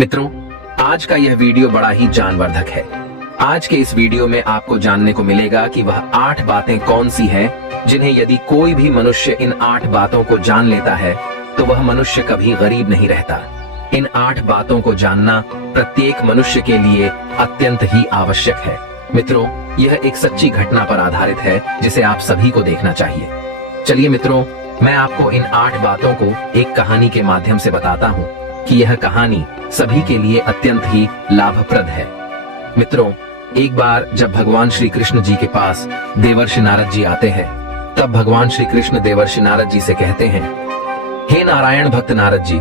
मित्रों, आज का यह वीडियो बड़ा ही ज्ञानवर्धक है। आज के इस वीडियो में आपको जानने को मिलेगा कि वह 8 बातें कौन सी हैं जिन्हें यदि कोई भी मनुष्य इन 8 बातों को जान लेता है तो वह मनुष्य कभी गरीब नहीं रहता। इन 8 बातों को जानना प्रत्येक मनुष्य के लिए अत्यंत ही आवश्यक है। मित्रों, यह एक सच्ची घटना पर आधारित है जिसे आप सभी को देखना चाहिए। चलिए मित्रों, मैं आपको इन 8 बातों को एक कहानी के माध्यम से बताता हूँ कि यह कहानी सभी के लिए अत्यंत ही लाभप्रद है। मित्रों, एक बार जब भगवान श्री कृष्ण जी के पास देवर्षि नारद जी आते हैं, तब भगवान श्री कृष्ण देवर्षि नारद जी से कहते हैं, हे नारायण भक्त नारद जी,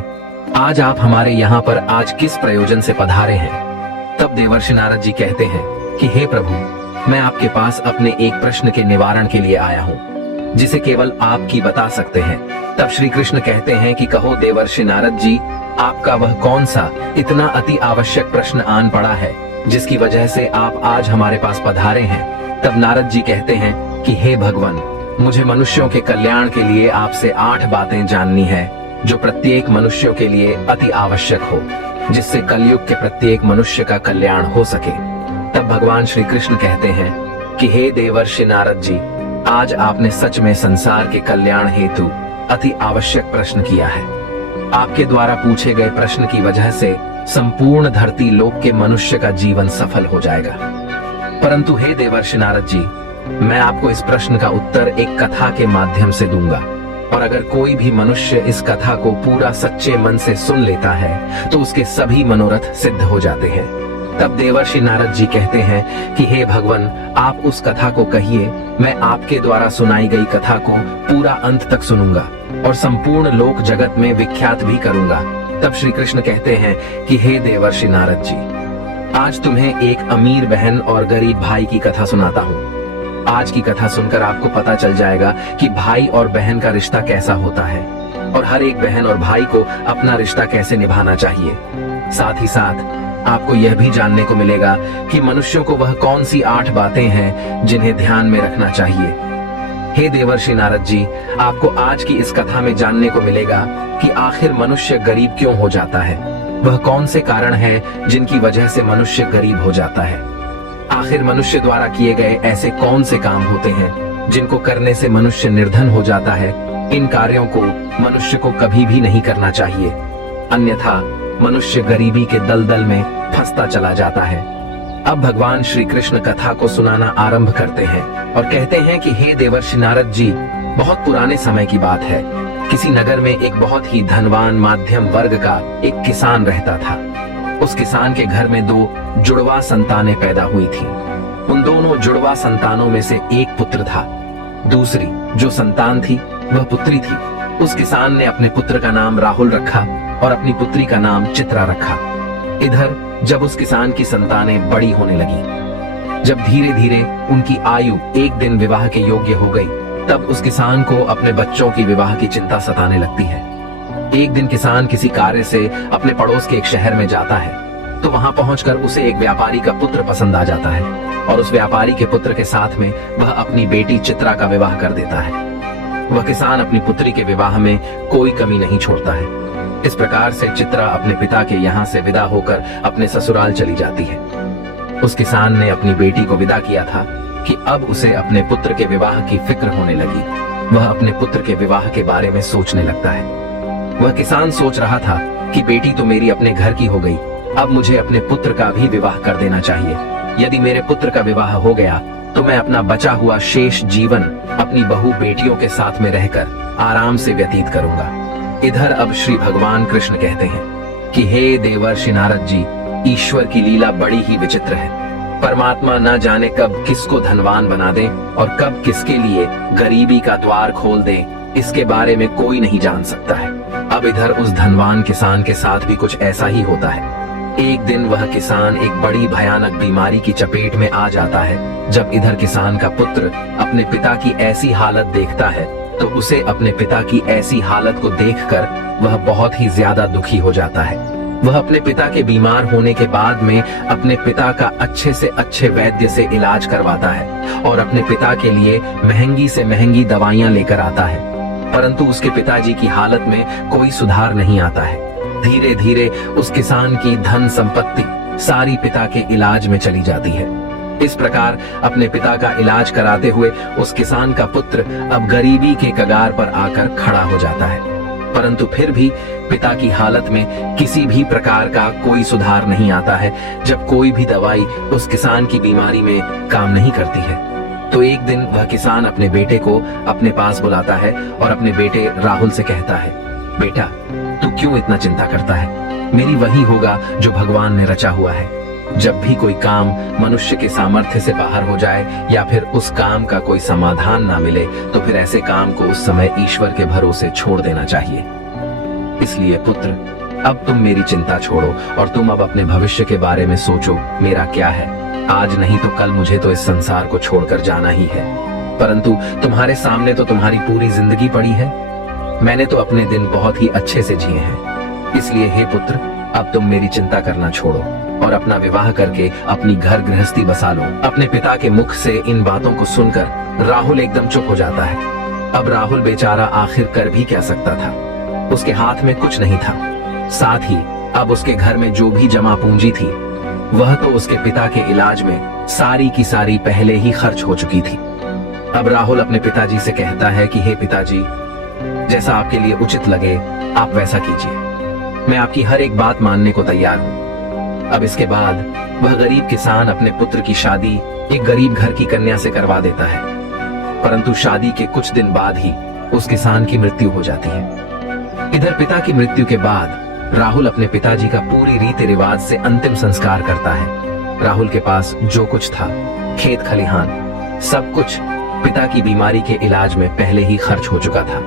आज आप हमारे यहाँ पर आज किस प्रयोजन से पधारे हैं? तब देवर्षि नारद जी कहते हैं कि हे प्रभु, मैं आपके पास अपने एक प्रश्न के निवारण के लिए आया हूँ जिसे केवल आप ही बता सकते हैं। तब श्री कृष्ण कहते हैं कि कहो देवर्षि नारद जी, आपका वह कौन सा इतना अति आवश्यक प्रश्न आन पड़ा है जिसकी वजह से आप आज हमारे पास पधारे हैं? तब नारद जी कहते हैं कि हे भगवान, मुझे मनुष्यों के कल्याण के लिए आपसे 8 बातें जाननी है जो प्रत्येक मनुष्यों के लिए अति आवश्यक हो, जिससे कलयुग के प्रत्येक मनुष्य का कल्याण हो सके। तब भगवान श्री कृष्ण कहते हैं कि हे देवर्षि नारद जी, आज आपने सच में संसार के कल्याण हेतु अति आवश्यक प्रश्न किया है। आपके द्वारा पूछे गए प्रश्न की वजह से संपूर्ण धरती लोक के मनुष्य का जीवन सफल हो जाएगा। परंतु हे देवर्षि नारद जी, मैं आपको इस प्रश्न का उत्तर एक कथा के माध्यम से दूंगा, और अगर कोई भी मनुष्य इस कथा को पूरा सच्चे मन से सुन लेता है तो उसके सभी मनोरथ सिद्ध हो जाते हैं। तब देवर्षि नारद जी कहते हैं कि हे भगवान, आप उस कथा को कहिए, मैं आपके द्वारा सुनाई गई कथा को पूरा अंत तक सुनूंगा और संपूर्ण लोक जगत में विख्यात भी करूंगा। तब श्री कृष्ण कहते हैं कि हे देवर्षि नारद जी, आज तुम्हें एक अमीर बहन और गरीब भाई की कथा सुनाता हूँ। आज की कथा सुनकर आपको पता चल जाएगा कि भाई और बहन का रिश्ता कैसा होता है और हर एक बहन और भाई को अपना रिश्ता कैसे निभाना चाहिए। साथ ही साथ आपको यह भी जानने को मिलेगा कि मनुष्यों को वह कौन सी 8 बातें हैं जिन्हें ध्यान में रखना चाहिए। हे देवर्षि नारद जी, आपको आज की इस कथा में जानने को मिलेगा कि आखिर मनुष्य गरीब क्यों हो जाता है, वह कौन से कारण हैं जिनकी वजह से मनुष्य गरीब हो जाता है। आखिर मनुष्य द्वारा किए गए ऐसे कौन से काम होते हैं जिनको करने से मनुष्य निर्धन हो जाता है। इन कार्यों को मनुष्य को कभी भी नहीं करना चाहिए, अन्यथा मनुष्य गरीबी के दलदल में फंसता चला जाता है। अब भगवान श्री कृष्ण कथा को सुनाना आरंभ करते हैं और कहते हैं कि हे देवर्षि नारद जी, बहुत पुराने समय की बात है। किसी नगर में एक बहुत ही धनवान मध्यम वर्ग का एक किसान रहता था। उस किसान के घर में 2 जुड़वा संतानें पैदा हुई थी। उन दोनों जुड़वा संतानों में से एक पुत्र था, दूसरी जो संतान थी वह पुत्री थी। उस किसान ने अपने पुत्र का नाम राहुल रखा और अपनी पुत्री का नाम चित्रा रखा। इधर जब उस किसान की संतानें बड़ी होने लगी, जब धीरे धीरे उनकी आयु एक दिन विवाह के योग्य हो गई, तब उस किसान को अपने बच्चों की विवाह की चिंता सताने लगती है। एक दिन किसान किसी कार्य से अपने पड़ोस के एक शहर में जाता है, तो वहां पहुंचकर उसे एक व्यापारी का पुत्र पसंद आ जाता है और उस व्यापारी के पुत्र के साथ में वह अपनी बेटी चित्रा का विवाह कर देता है। वह किसान अपनी पुत्री के विवाह में कोई कमी नहीं छोड़ता है। इस प्रकार से चित्रा अपने पिता के यहाँ से विदा होकर अपने ससुराल चली जाती है। उस किसान ने अपनी बेटी को विदा किया था कि अब उसे अपने पुत्र के विवाह की फिक्र होने लगी। वह अपने पुत्र के विवाह के बारे में सोचने लगता है। वह किसान सोच रहा था कि बेटी तो मेरी अपने घर की हो गई, अब मुझे अपने पुत्र का भी विवाह कर देना चाहिए। यदि मेरे पुत्र का विवाह हो गया तो मैं अपना बचा हुआ शेष जीवन अपनी बहू बेटियों के साथ में रहकर आराम से व्यतीत करूंगा। इधर अब श्री भगवान कृष्ण कहते हैं कि हे देवर्षि नारद जी, ईश्वर की लीला बड़ी ही विचित्र है। परमात्मा न जाने कब किसको धनवान बना दे और कब किसके लिए गरीबी का द्वार खोल दे, इसके बारे में कोई नहीं जान सकता है। अब इधर उस धनवान किसान के साथ भी कुछ ऐसा ही होता है। एक दिन वह किसान एक बड़ी भयानक बीमारी की चपेट में आ जाता है। जब इधर किसान का पुत्र अपने पिता की ऐसी हालत देखता है तो उसे अपने पिता की ऐसी हालत को देखकर वह बहुत ही ज्यादा दुखी हो जाता है। वह अपने पिता के बीमार होने के बाद में अपने पिता का अच्छे से अच्छे वैद्य से इलाज करवाता है और अपने पिता के लिए महंगी से महंगी दवाइयां लेकर आता है, परंतु उसके पिताजी की हालत में कोई सुधार नहीं आता है। धीरे धीरे उस किसान की धन संपत्ति सारी पिता के इलाज में चली जाती है। इस प्रकार अपने पिता का इलाज कराते हुए उस किसान का पुत्र अब गरीबी के कगार पर आकर खड़ा हो जाता है। परंतु फिर भी पिता की हालत में किसी भी प्रकार का कोई सुधार नहीं आता है। जब कोई भी दवाई उस किसान की बीमारी में काम नहीं करती है, तो एक दिन वह किसान अपने बेटे को अपने पास बुलाता है और अपने बेटे राहुल से कहता है, बेटा तू क्यों इतना चिंता करता है? मेरी वही होगा जो भगवान ने रचा हुआ है। जब भी कोई काम मनुष्य के सामर्थ्य से बाहर हो जाए या फिर उस काम का कोई समाधान ना मिले, तो फिर ऐसे काम को उस समय ईश्वर के भरोसे छोड़ देना चाहिए। इसलिए पुत्र, अब तुम मेरी चिंता छोड़ो और तुम अब अपने भविष्य के बारे में सोचो। मेरा क्या है, आज नहीं तो कल मुझे तो इस संसार को छोड़कर जाना ही है। परंतु तुम्हारे सामने तो तुम्हारी पूरी जिंदगी पड़ी है। मैंने तो अपने दिन बहुत ही अच्छे से जिए हैं। इसलिए हे पुत्र, अब तुम मेरी चिंता करना छोड़ो और अपना विवाह करके अपनी घर गृहस्थी बसा लो। अपने पिता के मुख से इन बातों को सुनकर राहुल एकदम चुप हो जाता है। अब राहुल बेचारा आखिर कर भी क्या सकता था। उसके हाथ में कुछ नहीं था। साथ ही अब उसके घर में जो भी जमा पूंजी थी, वह तो उसके पिता के इलाज में सारी की सारी पहले ही खर्च हो चुकी थी। अब राहुल अपने पिताजी से कहता है कि हे पिताजी, जैसा आपके लिए उचित लगे आप वैसा कीजिए। मैं आपकी हर एक बात मानने को तैयार हूँ। अब इसके बाद वह गरीब किसान अपने पुत्र की शादी एक गरीब घर की कन्या से करवा देता है। परंतु शादी के कुछ दिन बाद ही उस किसान की मृत्यु हो जाती है। इधर पिता की मृत्यु के बाद राहुल अपने पिताजी का पूरी रीति रिवाज से अंतिम संस्कार करता है। राहुल के पास जो कुछ था, खेत खलिहान, सब कुछ पिता की बीमारी के इलाज में पहले ही खर्च हो चुका था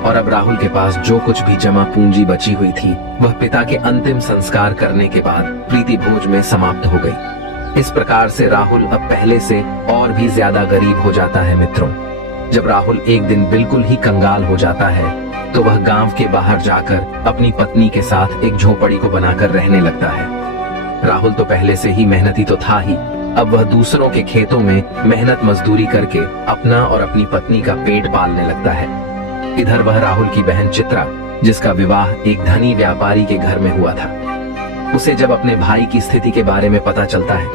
और अब राहुल के पास जो कुछ भी जमा पूंजी बची हुई थी, वह पिता के अंतिम संस्कार करने के बाद प्रीति भोज में समाप्त हो गई। इस प्रकार से राहुल अब पहले से और भी ज्यादा गरीब हो जाता है। मित्रों, जब राहुल एक दिन बिल्कुल ही कंगाल हो जाता है, तो वह गांव के बाहर जाकर अपनी पत्नी के साथ एक झोपड़ी को बनाकर रहने लगता है। राहुल तो पहले से ही मेहनती तो था ही, अब वह दूसरों के खेतों में मेहनत मजदूरी करके अपना और अपनी पत्नी का पेट पालने लगता है। इधर वह राहुल की बहन चित्रा, जिसका विवाह एक धनी व्यापारी के घर में हुआ था, उसे जब अपने भाई की स्थिति के बारे में पता चलता है,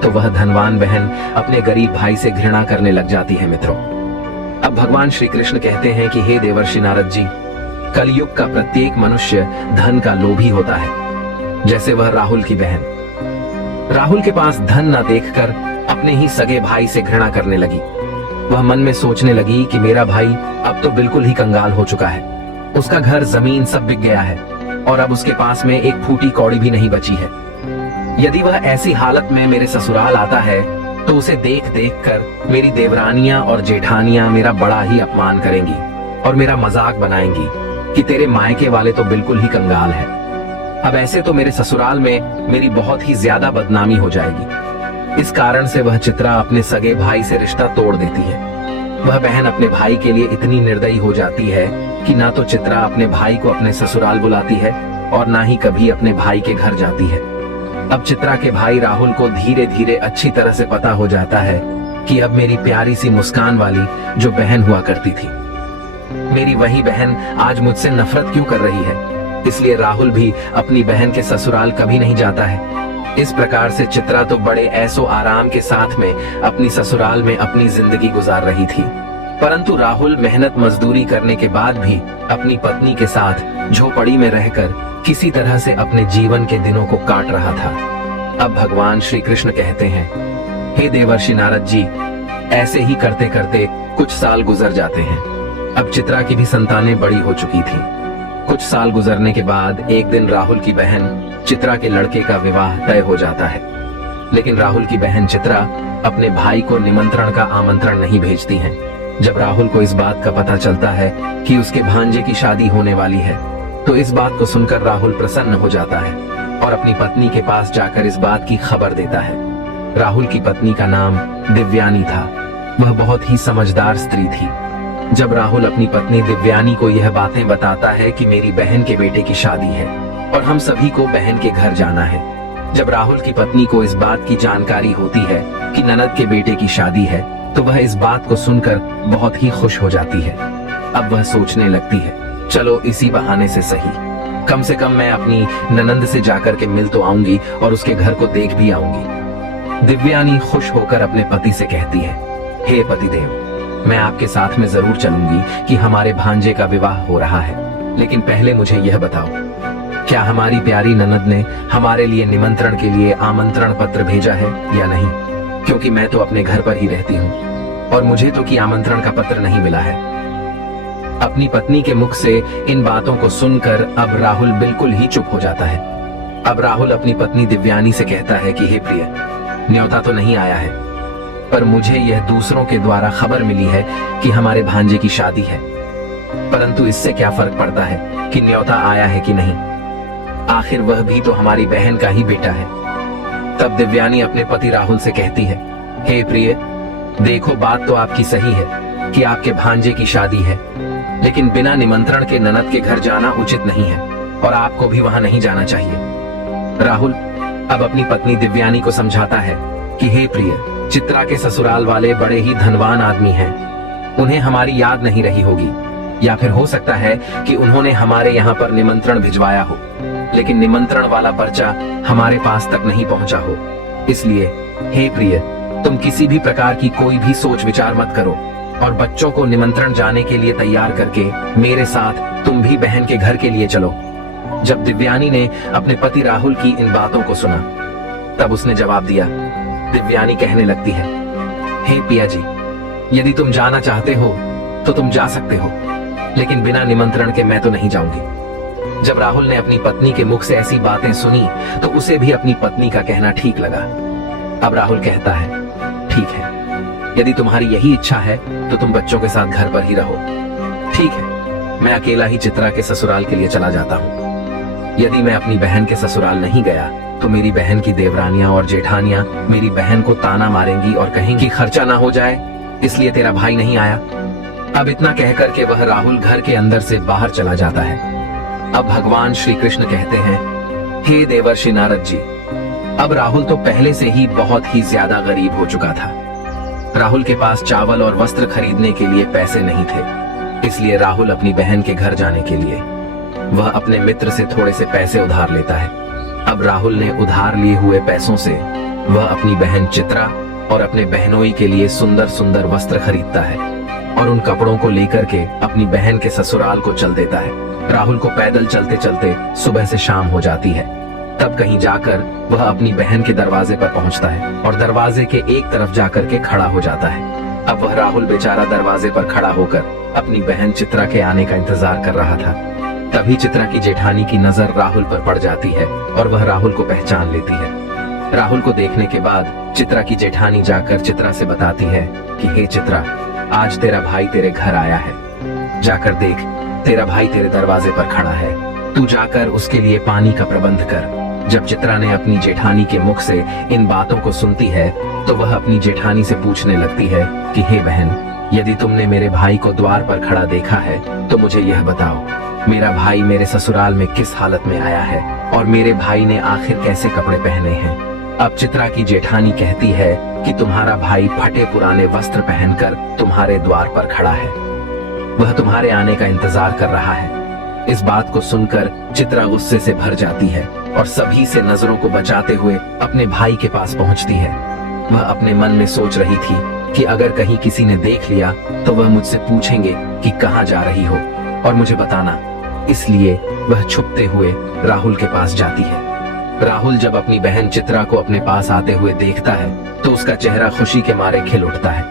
तो वह धनवान बहन अपने गरीब भाई से घृणा करने लग जाती है। मित्रों, अब भगवान श्री कृष्ण कहते हैं कि हे देवर्षि नारद जी, कलयुग का प्रत्येक मनुष्य धन का लोभी होता है, जैसे वह राहुल की बहन। राहुल के पास धन न देखकर अपने ही सगे भाई से घृणा करने लगी। वह मन में सोचने लगी कि मेरा भाई अब तो बिल्कुल ही कंगाल हो चुका है। उसका घर जमीन सब बिक गया है और अब उसके पास में एक फूटी कौड़ी भी नहीं बची है। यदि वह ऐसी हालत में मेरे ससुराल आता है, तो उसे देख देख कर मेरी देवरानियां और जेठानियां मेरा बड़ा ही अपमान करेंगी और मेरा मजाक बनाएंगी कि तेरे मायके वाले तो बिल्कुल ही कंगाल है। अब ऐसे तो मेरे ससुराल में मेरी बहुत ही ज्यादा बदनामी हो जाएगी। इस कारण से वह चित्रा अपने सगे भाई से रिश्ता तोड़ देती है। वह बहन अपने भाई के लिए इतनी निर्दयी हो जाती है कि ना तो चित्रा अपने भाई को अपने ससुराल बुलाती है और ना ही कभी अपने भाई के घर जाती है। अब चित्रा के भाई राहुल को धीरे धीरे अच्छी तरह से पता हो जाता है कि अब मेरी प्यारी सी मुस्कान वाली जो बहन हुआ करती थी, मेरी वही बहन आज मुझसे नफरत क्यों कर रही है। इसलिए राहुल भी अपनी बहन के ससुराल कभी नहीं जाता है। इस प्रकार से चित्रा तो बड़े ऐसो आराम के साथ में अपनी ससुराल में अपनी जिंदगी गुजार रही थी। परंतु राहुल मेहनत मजदूरी करने के बाद भी अपनी पत्नी के साथ झोपड़ी में रहकर किसी तरह से अपने जीवन के दिनों को काट रहा था। अब भगवान श्री कृष्ण कहते हैं, हे देवर्षि नारद जी, ऐसे ही करते करते कुछ साल गुजर जाते हैं। अब चित्रा की भी संतानें बड़ी हो चुकी थी। कुछ साल गुजरने के बाद एक दिन राहुल की बहन चित्रा के लड़के का विवाह तय हो जाता है। लेकिन राहुल की बहन चित्रा अपने भाई को निमंत्रण का आमंत्रण नहीं भेजती हैं। जब राहुल को इस बात का पता चलता है कि उसके भांजे की शादी होने वाली है, तो इस बात को सुनकर राहुल प्रसन्न हो जाता है और अपनी पत्नी के पास जाकर इस बात की खबर देता है। राहुल की पत्नी का नाम दिव्यानी था। वह बहुत ही समझदार स्त्री थी। जब राहुल अपनी पत्नी दिव्यानी को यह बातें बताता है कि मेरी बहन के बेटे की शादी है और हम सभी को बहन के घर जाना है, जब राहुल की पत्नी को इस बात की जानकारी होती है कि ननद के बेटे की शादी है, तो वह इस बात को सुनकर बहुत ही खुश हो जाती है। अब वह सोचने लगती है, चलो इसी बहाने से सही कम से कम मैं अपनी ननंद से जाकर के मिल तो आऊंगी और उसके घर को देख भी आऊंगी। दिव्यानी खुश होकर अपने पति से कहती है, हे पतिदेव, मैं आपके साथ में जरूर चलूंगी कि हमारे भांजे का विवाह हो रहा है, लेकिन पहले मुझे यह बताओ, क्या हमारी प्यारी ननद ने हमारे लिए निमंत्रण के लिए आमंत्रण पत्र भेजा है या नहीं? क्योंकि मैं तो अपने घर पर ही रहती हूँ और मुझे तो कि आमंत्रण का पत्र नहीं मिला है। अपनी पत्नी के मुख से इन बातों को सुनकर अब राहुल बिल्कुल ही चुप हो जाता है। अब राहुल अपनी पत्नी दिव्यानी से कहता है कि हे प्रिय, न्योता तो नहीं आया है, पर मुझे यह दूसरों के द्वारा खबर मिली है कि हमारे भांजे की शादी है। परंतु इससे क्या फर्क पड़ता है कि न्योता आया है कि नहीं, आखिर वह भी तो हमारी बहन का ही बेटा है। तब दिव्यानी अपने पति राहुल से कहती है, हे प्रिय, देखो बात तो आपकी सही है कि आपके भांजे की शादी है, लेकिन बिना निमंत्रण के ननद के घर जाना उचित नहीं है और आपको भी वहां नहीं जाना चाहिए। राहुल अब अपनी पत्नी दिव्यानी को समझाता है कि हे प्रिय, चित्रा के ससुराल वाले बड़े ही धनवान आदमी हैं, उन्हें हमारी याद नहीं रही होगी, या फिर हो सकता है कि उन्होंने हमारे यहाँ पर निमंत्रण भिजवाया हो, लेकिन निमंत्रण वाला पर्चा हमारे पास तक नहीं पहुंचा हो। इसलिए हे प्रिय, तुम किसी भी प्रकार की कोई भी सोच विचार मत करो और बच्चों को निमंत्रण जाने के लिए तैयार करके मेरे साथ तुम भी बहन के घर के लिए चलो। जब दिव्यानी ने अपने पति राहुल की इन बातों को सुना, तब उसने जवाब दिया। दिव्यानी कहने लगती है, हे पिया जी, यदि तुम जाना चाहते हो तो तुम जा सकते हो, लेकिन बिना निमंत्रण के मैं तो नहीं जाऊंगी। जब राहुल ने अपनी पत्नी के मुख से ऐसी बातें सुनी तो उसे भी अपनी पत्नी का कहना ठीक लगा। अब राहुल कहता है, ठीक है, यदि तुम्हारी यही इच्छा है तो तुम बच्चों के साथ घर पर ही रहो। ठीक है, मैं अकेला ही चित्रा के ससुराल के लिए चला जाता हूँ। यदि मैं अपनी बहन के ससुराल नहीं गया तो मेरी बहन की देवरानियां और जेठानियां मेरी बहन को ताना मारेंगी और कहेंगी खर्चा ना हो जाए, इसलिए तेरा भाई नहीं आया। अब इतना कह करके वह राहुल घर के अंदर से बाहर चला जाता है। अब भगवान श्री कृष्ण कहते हैं, हे देवर्षि नारद जी, अब राहुल तो पहले से ही बहुत ही ज्यादा गरीब हो चुका था। राहुल के पास चावल और वस्त्र खरीदने के लिए पैसे नहीं थे, इसलिए राहुल अपनी बहन के घर जाने के लिए वह अपने मित्र से थोड़े से पैसे उधार लेता है। अब राहुल ने उधार लिए हुए पैसों से वह अपनी बहन चित्रा और अपने बहनोई के लिए सुंदर सुंदर वस्त्र खरीदता है और उन कपड़ों को लेकर के अपनी बहन के ससुराल को चल देता है। राहुल को पैदल चलते चलते सुबह से शाम हो जाती है। तब कहीं जाकर वह अपनी बहन के दरवाजे पर पहुंचता है और दरवाजे के एक तरफ जाकर के खड़ा हो जाता है। अब वह राहुल बेचारा दरवाजे पर खड़ा होकर अपनी बहन चित्रा के आने का इंतजार कर रहा था। तभी चित्रा की जेठानी की नजर राहुल पर पड़ जाती है और वह राहुल को पहचान लेती है। राहुल को देखने के बाद चित्रा की जेठानी जाकर चित्रा से बताती है कि हे चित्रा, आज तेरा भाई तेरे घर आया है, जाकर देख, तेरा भाई तेरे दरवाजे पर खड़ा है, तू जाकर उसके लिए पानी का प्रबंध कर। जब चित्रा ने अपनी जेठानी के मुख से इन बातों को सुनती है तो वह अपनी जेठानी से पूछने लगती है कि हे बहन, यदि तुमने मेरे भाई को द्वार पर खड़ा देखा है तो मुझे यह बताओ, मेरा भाई मेरे ससुराल में किस हालत में आया है और मेरे भाई ने आखिर कैसे कपड़े पहने हैं। अब चित्रा की जेठानी कहती है कि तुम्हारा भाई फटे पुराने वस्त्र पहनकर तुम्हारे द्वार पर खड़ा है, वह तुम्हारे आने का इंतजार कर रहा है। इस बात को सुनकर चित्रा गुस्से से भर जाती है और सभी से नजरों को बचाते हुए अपने भाई के पास पहुंचती है। वह अपने मन में सोच रही थी कि अगर कहीं किसी ने देख लिया तो वह मुझसे पूछेंगे कि कहाँ जा रही हो और मुझे बताना, इसलिए वह छुपते हुए राहुल के पास जाती है। राहुल जब अपनी बहन चित्रा को अपने पास आते हुए देखता है तो उसका चेहरा खुशी के मारे खिल उठता है।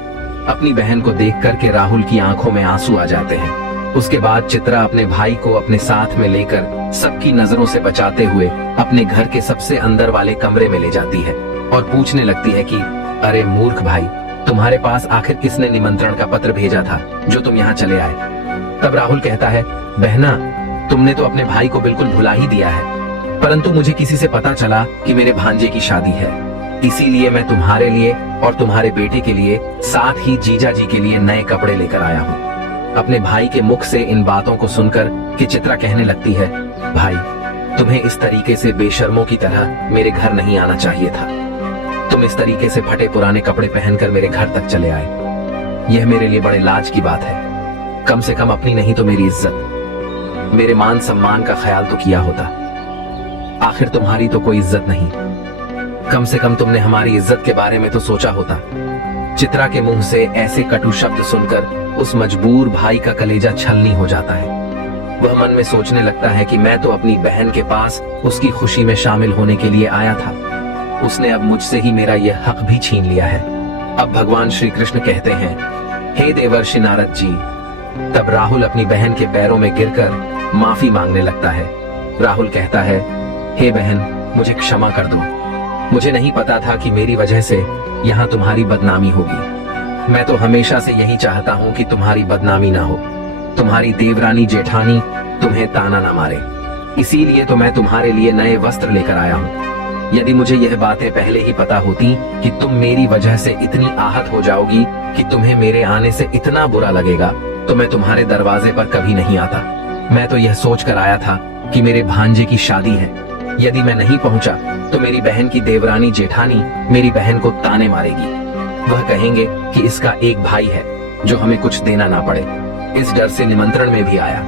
अपनी बहन को देख करके राहुल की आंखों में आंसू आ जाते हैं। उसके बाद चित्रा अपने भाई को अपने साथ में लेकर सबकी नजरों से बचाते हुए अपने घर के सबसे अंदर वाले कमरे में ले जाती है और पूछने लगती है कि अरे मूर्ख भाई, तुम्हारे पास आखिर किसने निमंत्रण का पत्र भेजा था जो तुम यहाँ चले आए। तब राहुल कहता है, बहना, तुमने तो अपने भाई को बिल्कुल भुला ही दिया है, परंतु मुझे किसी से पता चला कि मेरे भांजे की शादी है, इसीलिए मैं तुम्हारे लिए और तुम्हारे बेटे के लिए, साथ ही जीजा जी के लिए नए कपड़े लेकर आया हूँ। अपने भाई के मुख से इन बातों को सुनकर कि चित्रा कहने लगती है, भाई, तुम्हें इस तरीके से बेशर्मों की तरह मेरे घर नहीं आना चाहिए था। तुम इस तरीके से फटे पुराने कपड़े पहनकर मेरे घर तक चले आए, यह मेरे लिए बड़े लाज की बात है। कम से कम अपनी नहीं तो मेरी इज्जत। मेरे मान सम्मान का ख्याल तो किया होता। आखिर तुम्हारी तो कोई इज्जत नहीं, कम से कम तुमने हमारी इज्जत के बारे में तो सोचा होता। चित्रा के मुंह से ऐसे कटु शब्द सुनकर उस मजबूर भाई का कलेजा छलनी हो जाता है। वह मन में सोचने लगता है कि मैं तो अपनी बहन के पास उसकी खुशी में शामिल होने के लिए आया था, उसने अब मुझसे ही मेरा यह हक भी छीन लिया है। अब भगवान श्री कृष्ण कहते हैं, हे देवर्षि नारद जी। तब राहुल अपनी बहन के पैरों में गिरकर माफी मांगने लगता है। राहुल कहता है, हे बहन, मुझे क्षमा कर दो, मुझे नहीं पता था कि मेरी वजह से यहाँ तुम्हारी बदनामी होगी। मैं तो हमेशा से यही चाहता हूँ कि तुम्हारी बदनामी ना हो, तुम्हारी देवरानी जेठानी तुम्हें ताना ना मारे, इसीलिए तो मैं तुम्हारे लिए नए वस्त्र लेकर आया हूँ। यदि मुझे यह बातें पहले ही पता होती कि तुम मेरी वजह से इतनी आहत हो जाओगी कि तुम्हें मेरे आने से इतना बुरा लगेगा, तो मैं तुम्हारे दरवाजे पर कभी नहीं आता। मैं तो यह सोच कर आया था कि मेरे भांजे की शादी है, यदि मैं नहीं पहुंचा तो मेरी बहन की देवरानी जेठानी मेरी बहन को ताने मारेगी। वह कहेंगे कि इसका एक भाई है जो हमें कुछ देना ना पड़े। इस डर से निमंत्रण में भी आया।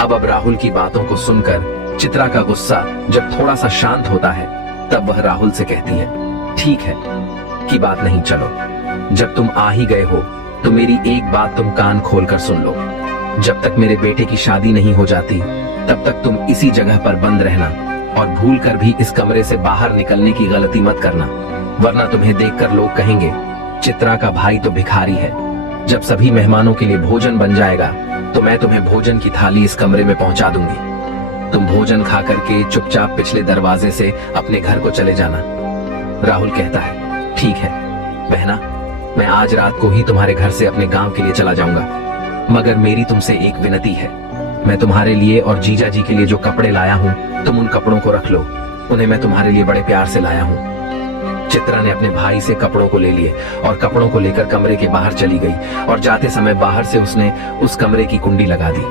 अब राहुल की बातों को सुनकर चित्रा का गुस्सा जब थोड़ा सा शांत होता है, तब वह राहुल से कहती है, ठीक है की बात नहीं, चलो जब तुम आ ही गए हो तो मेरी एक बात तुम कान खोलकर सुन लो। जब तक मेरे बेटे की शादी नहीं हो जाती तब तक तुम इसी जगह पर बंद रहना और भूल कर भी इस कमरे से बाहर निकलने की गलती मत करना, वरना तुम्हें देखकर लोग कहेंगे चित्रा का भाई तो भिखारी है। जब सभी मेहमानों के लिए भोजन बन जाएगा तो मैं तुम्हें भोजन की थाली इस कमरे में पहुंचा दूंगी। तुम भोजन खा करके चुपचाप पिछले दरवाजे से अपने घर को चले जाना। राहुल कहता है, ठीक है बहना, मैं आज रात को ही तुम्हारे घर से अपने गांव के लिए चला जाऊंगा, मगर मेरी तुमसे एक विनती है। मैं तुम्हारे लिए और जीजा जी के लिए जो कपड़े लाया हूँ, तुम उन कपड़ों को रख लो, उन्हें मैं तुम्हारे लिए बड़े प्यार से लाया हूँ। चित्रा ने अपने भाई से कपड़ों को ले लिए और कपड़ों को लेकर कमरे के बाहर चली गई और जाते समय बाहर से उसने उस कमरे की कुंडी लगा दी।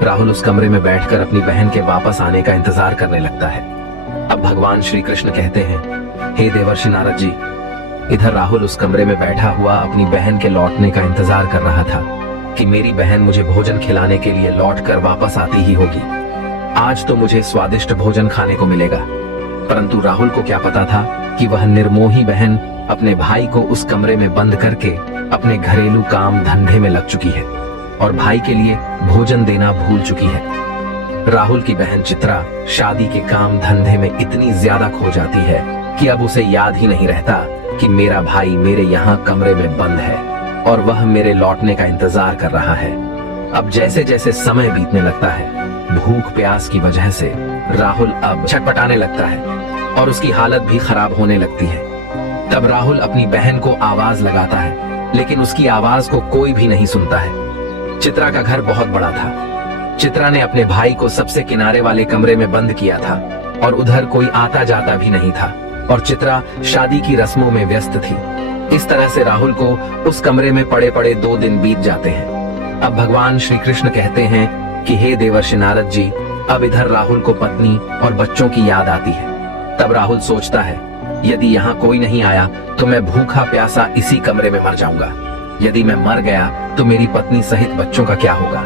राहुल उस कमरे में बैठकर अपनी बहन के वापस आने का इंतजार करने लगता है। अब भगवान श्री कृष्ण कहते हैं, हे देवर्षि नारद जी। इधर राहुल उस कमरे में बैठा हुआ अपनी बहन के लौटने का इंतजार कर रहा था कि मेरी बहन मुझे भोजन खिलाने के लिए लौटकर वापस आती ही होगी। आज तो मुझे स्वादिष्ट भोजन खाने को मिलेगा। परंतु राहुल को क्या पता था कि वह निर्मोही बहन अपने भाई को उस कमरे में बंद करके अपने घरेलू काम धंधे में लग चुकी है और भाई के लिए भोजन देना भूल चुकी है। राहुल की बहन चित्रा शादी के काम धंधे में इतनी ज्यादा खो जाती है कि अब उसे याद ही नहीं रहता कि मेरा भाई मेरे यहाँ कमरे में बंद है और वह मेरे लौटने का इंतजार कर रहा है। अब जैसे जैसे समय बीतने लगता है, भूख प्यास की वजह से राहुल अब छटपटाने लगता है और उसकी हालत भी खराब होने लगती है। तब राहुल अपनी बहन को आवाज लगाता है, लेकिन उसकी आवाज को कोई भी नहीं सुनता है। चित्रा का घर बहुत बड़ा था। चित्रा ने अपने भाई को सबसे किनारे वाले कमरे में बंद किया था और उधर कोई आता जाता भी नहीं था और चित्रा शादी की रस्मों में व्यस्त थी। इस तरह से राहुल को उस कमरे में पड़े पड़े 2 दिन बीत जाते हैं। अब भगवान श्री कृष्ण कहते हैं कि हे देवर्षि नारद जी, अब इधर राहुल को पत्नी और बच्चों की याद आती है। तब राहुल सोचता है, यदि यहाँ कोई नहीं आया तो मैं भूखा प्यासा इसी कमरे में मर जाऊंगा। यदि मैं मर गया तो मेरी पत्नी सहित बच्चों का क्या होगा?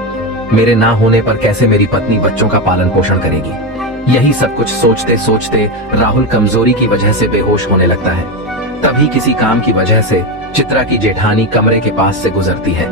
मेरे ना होने पर कैसे मेरी पत्नी बच्चों का पालन पोषण करेगी? यही सब कुछ सोचते सोचते राहुल कमजोरी की वजह से बेहोश होने लगता है। तभी किसी काम की वजह से चित्रा की जेठानी कमरे के पास से गुजरती है।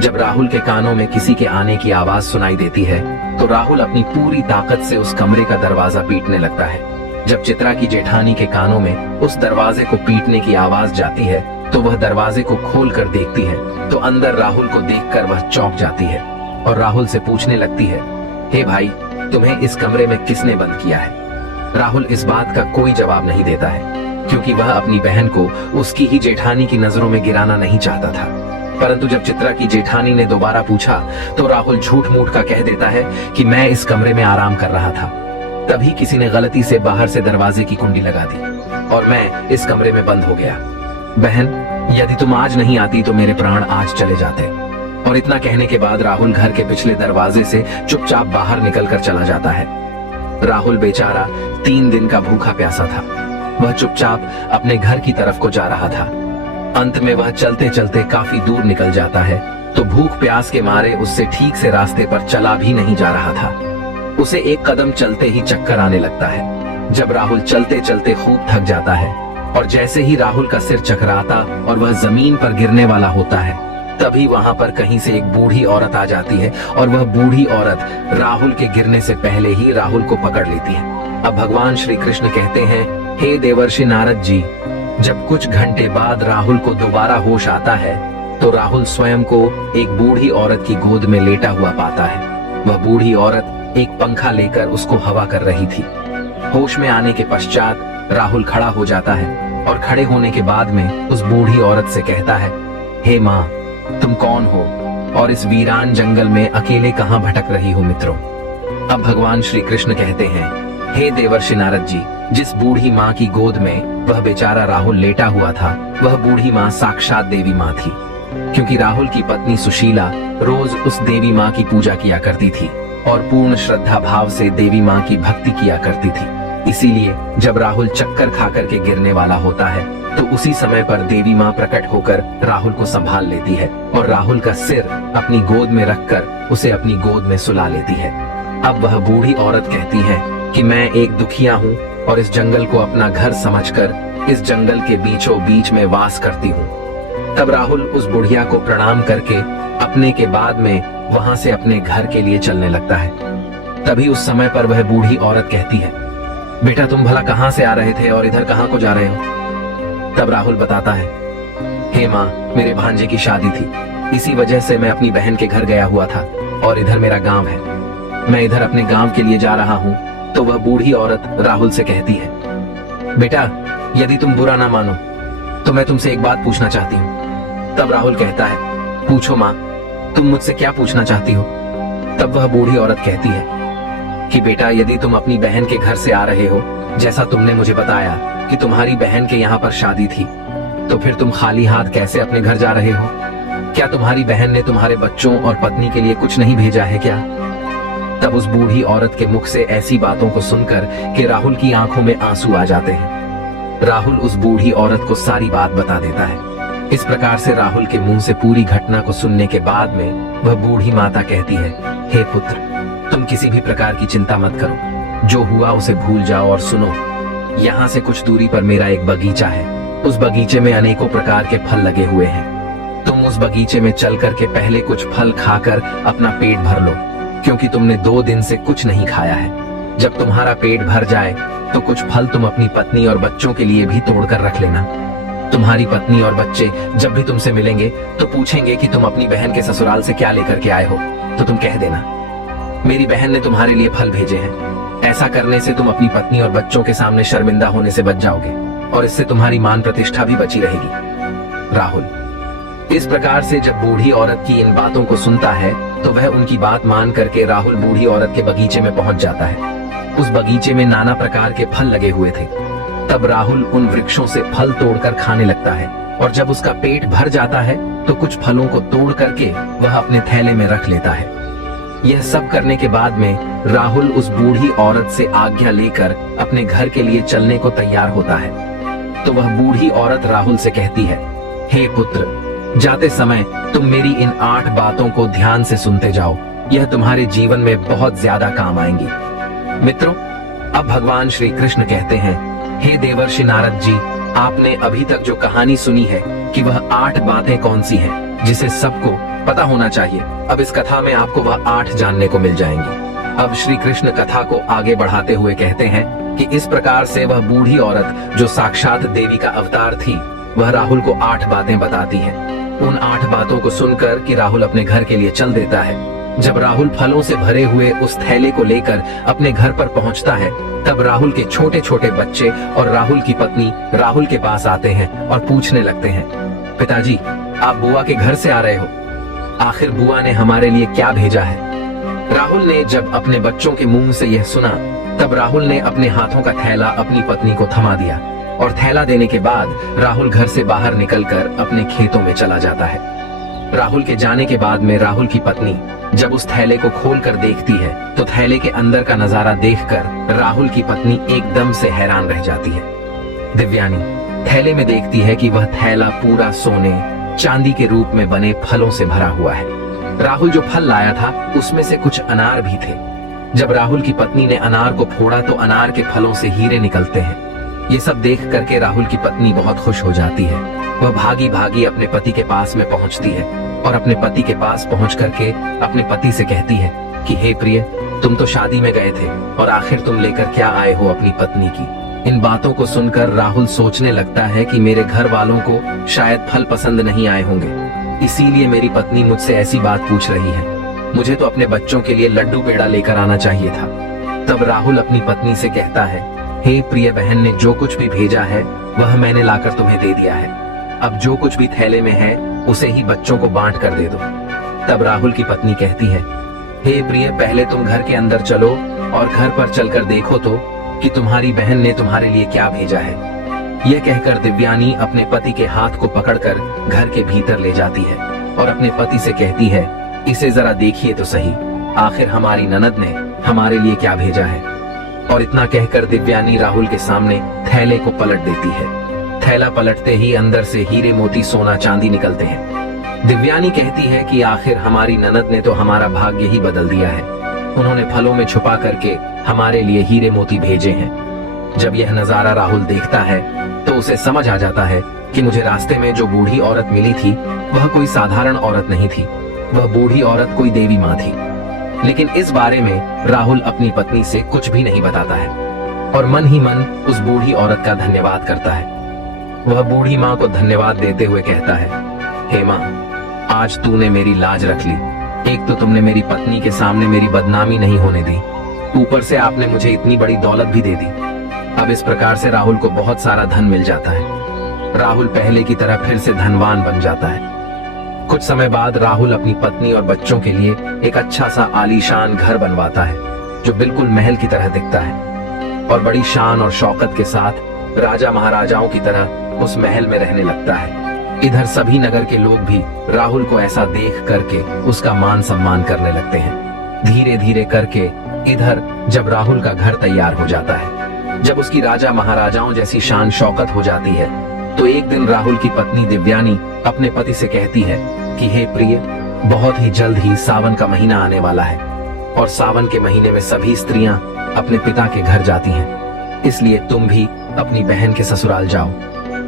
जब राहुल के कानों में किसी के आने की आवाज सुनाई देती है तो राहुल अपनी पूरी ताकत से उस कमरे का दरवाजा पीटने लगता है। जब चित्रा की जेठानी के कानों में उस दरवाजे को पीटने की आवाज जाती है तो वह दरवाजे को खोल कर देखती है तो अंदर राहुल को देखकर वह चौंक जाती है और राहुल से पूछने लगती है, हे भाई, तुम्हें इस कमरे में किसने बंद किया है? राहुल इस बात का कोई जवाब नहीं देता है क्योंकि वह अपनी बहन को उसकी ही जेठानी की नजरों में गिराना नहीं चाहता था। परंतु जब चित्रा की जेठानी ने दोबारा पूछा तो राहुल झूठ मूठ का कह देता है कि मैं इस कमरे में आराम कर रहा था। तभी किसी ने गलती से बाहर से दरवाजे की कुंडी लगा दी और मैं इस कमरे में बंद हो गया। बहन, यदि तुम आज नहीं आती तो मेरे प्राण आज चले जाते। और इतना कहने के बाद राहुल घर के पिछले दरवाजे से चुपचाप बाहर निकलकर चला जाता है। राहुल बेचारा 3 दिन का भूखा प्यासा था। वह चुपचाप अपने घर की तरफ को जा रहा था। अंत में वह चलते चलते काफी दूर निकल जाता है तो भूख प्यास के मारे उससे ठीक से रास्ते पर चला भी नहीं जा रहा था। उसे एक कदम चलते ही चक्कर आने लगता है। जब राहुल चलते चलते खूब थक जाता है और जैसे ही राहुल का सिर चकराता और वह जमीन पर गिरने वाला होता है, तभी वहां पर कहीं से एक बूढ़ी औरत आ जाती है और वह बूढ़ी औरत राहुल के गिरने से पहले ही राहुल को पकड़ लेती है। अब भगवान श्री कृष्ण कहते हैं, हे देवर्षि नारद जी, जब कुछ घंटे बाद राहुल को दोबारा होश आता है तो राहुल स्वयं को एक बूढ़ी औरत की गोद में लेटा हुआ पाता है। वह बूढ़ी औरत एक पंखा लेकर उसको हवा कर रही थी। होश में आने के पश्चात राहुल खड़ा हो जाता है और खड़े होने के बाद में उस बूढ़ी औरत से कहता है, हे माँ, तुम कौन हो और इस वीरान जंगल में अकेले कहाँ भटक रही हो मित्रों। अब भगवान श्री कृष्ण कहते हैं, हे देवर्षि नारद जी, जिस बूढ़ी माँ की गोद में वह बेचारा राहुल लेटा हुआ था, वह बूढ़ी माँ साक्षात देवी माँ थी, क्योंकि राहुल की पत्नी सुशीला रोज उस देवी माँ की पूजा किया करती थी और पूर्ण श्रद्धा भाव से देवी माँ की भक्ति किया करती थी। इसीलिए जब राहुल चक्कर खाकर के गिरने वाला होता है तो उसी समय पर देवी माँ प्रकट होकर राहुल को संभाल लेती है और राहुल का सिर अपनी गोद में रखकर उसे अपनी गोद में सुला लेती है। अब वह बूढ़ी औरत कहती है कि मैं एक दुखिया हूँ और इस जंगल को अपना घर समझकर इस जंगल के बीचों बीच में वास करती हूँ। तब राहुल उस बुढ़िया को प्रणाम करके अपने के बाद में वहां से अपने घर के लिए चलने लगता है। तभी उस समय पर वह बूढ़ी औरत कहती है, बेटा तुम भला कहाँ से आ रहे थे और इधर कहाँ को जा रहे हो। तब राहुल बताता है, हे माँ, मेरे भांजे की शादी थी, इसी वजह से मैं अपनी बहन के घर गया हुआ था और इधर मेरा गांव है, मैं इधर अपने गांव के लिए जा रहा हूँ। तो वह बूढ़ी औरत राहुल से कहती है, बेटा यदि तुम बुरा ना मानो तो मैं तुमसे एक बात पूछना चाहती हूँ। तब राहुल कहता है, पूछो माँ, तुम मुझसे क्या पूछना चाहती हो। तब वह बूढ़ी औरत कहती है कि बेटा यदि तुम अपनी बहन के घर से आ रहे हो, जैसा तुमने मुझे बताया कि तुम्हारी बहन के यहाँ पर शादी थी, तो फिर तुम खाली हाथ कैसे अपने घर जा रहे हो। क्या तुम्हारी बहन ने तुम्हारे बच्चों और पत्नी के लिए कुछ नहीं भेजा है क्या। तब उस बूढ़ी औरत के मुख से ऐसी बातों को सुनकर कि राहुल की आंखों में आंसू आ जाते हैं। राहुल उस बूढ़ी औरत को सारी बात बता देता है। इस प्रकार से राहुल के मुंह से पूरी घटना को सुनने के बाद में वह बूढ़ी माता कहती है, हे पुत्र, तुम किसी भी प्रकार की चिंता मत करो, जो हुआ उसे भूल जाओ और सुनो, यहाँ से कुछ दूरी पर मेरा एक बगीचा है, उस बगीचे में अनेकों प्रकार के फल लगे हुए हैं। तुम उस बगीचे में चल कर के पहले कुछ फल खाकर अपना पेट भर लो, क्योंकि तुमने 2 दिन से कुछ नहीं खाया है। जब तुम्हारा पेट भर जाए तो कुछ फल तुम अपनी पत्नी और बच्चों के लिए भी तोड़ कर रख लेना। तुम्हारी पत्नी और बच्चे जब भी तुमसे मिलेंगे तो पूछेंगे कि तुम अपनी बहन के ससुराल से क्या लेकर के आए हो, तो तुम कह देना, मेरी बहन ने तुम्हारे लिए फल भेजे हैं। ऐसा करने से तुम अपनी पत्नी और बच्चों के सामने शर्मिंदा होने से बच जाओगे और इससे तुम्हारी मान प्रतिष्ठा भी बची रहेगी। राहुल इस प्रकार से जब बूढ़ी औरत की इन बातों को सुनता है तो वह उनकी बात मान करके राहुल बूढ़ी औरत के बगीचे में पहुंच जाता है। उस बगीचे में नाना प्रकार के फल लगे हुए थे। तब राहुल उन वृक्षों से फल तोड़कर खाने लगता है और जब उसका पेट भर जाता है तो कुछ फलों को तोड़ करके वह अपने थैले में रख लेता है। यह सब करने के बाद में राहुल उस बूढ़ी औरत से आज्ञा लेकर अपने घर के लिए चलने को तैयार होता है। तो वह बूढ़ी औरत राहुल से कहती है, हे पुत्र, जाते समय तुम मेरी इन 8 बातों को ध्यान से सुनते जाओ, यह तुम्हारे जीवन में बहुत ज्यादा काम आएंगी। मित्रों, अब भगवान श्री कृष्ण कहते हैं, हे देवर्षि नारद जी, आपने अभी तक जो कहानी सुनी है कि वह 8 बातें कौन सी हैं, जिसे सबको पता होना चाहिए। अब इस कथा में आपको वह 8 जानने को मिल जाएंगी। अब श्री कृष्ण कथा को आगे बढ़ाते हुए कहते हैं कि इस प्रकार से वह बूढ़ी औरत जो साक्षात देवी का अवतार थी, वह राहुल को 8 बातें बताती है। उन 8 बातों को सुनकर कि राहुल अपने घर के लिए चल देता है। जब राहुल फलों से भरे हुए उस थैले को लेकर अपने घर पर पहुंचता है, तब राहुल के छोटे छोटे बच्चे और राहुल की पत्नी राहुल के पास आते हैं और पूछने लगते हैं, पिताजी, आप बुआ के घर से आ रहे हो, आखिर बुआ ने हमारे लिए क्या भेजा है। राहुल ने जब अपने बच्चों के मुंह से यह सुना, तब राहुल ने अपने हाथों का थैला अपनी पत्नी को थमा दिया और थैला देने के बाद राहुल घर से बाहर निकलकर अपने खेतों में चला जाता है। राहुल के जाने के बाद में राहुल की पत्नी जब उस थैले को खोलकर देखती है तो थैले के अंदर का नजारा देखकर राहुल की पत्नी एकदम से हैरान रह जाती है। दिव्यानी थैले में देखती है कि वह थैला पूरा सोने चांदी के रूप में बने फलों से भरा हुआ है। राहुल जो फल लाया था उसमें से कुछ अनार भी थे, जब राहुल की पत्नी ने अनार को फोड़ा तो अनार के फलों से हीरे निकलते हैं। ये सब देख करके राहुल की पत्नी बहुत खुश हो जाती है। वह भागी भागी अपने पति के पास में पहुंचती है और अपने पति के पास पहुंच करके अपने पति से कहती है कि हे प्रिय, तुम तो शादी में गए थे और आखिर तुम लेकर क्या आए हो अपनी पत्नी की। इन बातों को सुनकर राहुल सोचने लगता है कि मेरे घर वालों को शायद फल पसंद नहीं आए होंगे, इसीलिए मेरी पत्नी मुझसे ऐसी बात पूछ रही है। मुझे तो अपने बच्चों के लिए लड्डू पेड़ा लेकर आना चाहिए था। तब राहुल अपनी पत्नी से कहता है, हे प्रिय बहन ने जो कुछ भी भेजा है वह मैंने लाकर तुम्हें दे दिया है। अब जो कुछ भी थैले में है उसे ही बच्चों को बांट कर दे दो। तब राहुल की पत्नी कहती है, हे प्रिय, पहले तुम घर के अंदर चलो और घर पर चलकर देखो तो कि तुम्हारी बहन ने तुम्हारे लिए क्या भेजा है। यह कहकर दिव्यानी अपने पति के हाथ को पकड़कर घर के भीतर ले जाती है और अपने पति से कहती है, इसे जरा देखिए तो सही, आखिर हमारी ननद ने हमारे लिए क्या भेजा है। और इतना कहकर दिव्यानी राहुल के सामने थैले को पलट देती है। थैला पलटते ही अंदर से हीरे मोती सोना चांदी निकलते हैं। दिव्यानी कहती है कि आखिर हमारी ननद ने तो हमारा भाग्य ही बदल दिया है। उन्होंने फलों में छुपा करके हमारे लिए हीरे मोती भेजे हैं। जब यह नजारा राहुल देखता है तो उसे समझ आ जाता है कि मुझे रास्ते में जो बूढ़ी औरत मिली थी वह कोई साधारण औरत नहीं थी, वह बूढ़ी औरत कोई देवी माँ थी। लेकिन इस बारे में राहुल अपनी पत्नी से कुछ भी नहीं बताता है और मन ही मन उस बूढ़ी औरत का धन्यवाद करता है। वह बूढ़ी माँ को धन्यवाद देते हुए कहता है, हे माँ, आज तूने मेरी लाज रख ली। एक तो तुमने मेरी पत्नी के सामने मेरी बदनामी नहीं होने दी, ऊपर से आपने मुझे इतनी बड़ी दौलत भी दे दी। अब इस प्रकार से राहुल को बहुत सारा धन मिल जाता है। राहुल पहले की तरह फिर से धनवान बन जाता है। कुछ समय बाद राहुल अपनी पत्नी और बच्चों के लिए एक अच्छा सा आलीशान घर बनवाता है जो बिल्कुल महल की तरह दिखता है और बड़ी शान और शौकत के साथ राजा महाराजाओं की तरह उस महल में रहने लगता है। इधर सभी नगर के लोग भी राहुल को ऐसा देख करके उसका मान सम्मान करने लगते हैं। धीरे धीरे करके इधर जब राहुल का घर तैयार हो जाता है, जब उसकी राजा महाराजाओं जैसी शान शौकत हो जाती है, तो एक दिन राहुल की पत्नी दिव्यानी अपने पति से कहती है कि हे प्रिय, बहुत ही जल्द ही सावन का महीना आने वाला है और सावन के महीने में सभी स्त्रियां अपने पिता के घर जाती हैं। इसलिए तुम भी अपनी बहन के ससुराल जाओ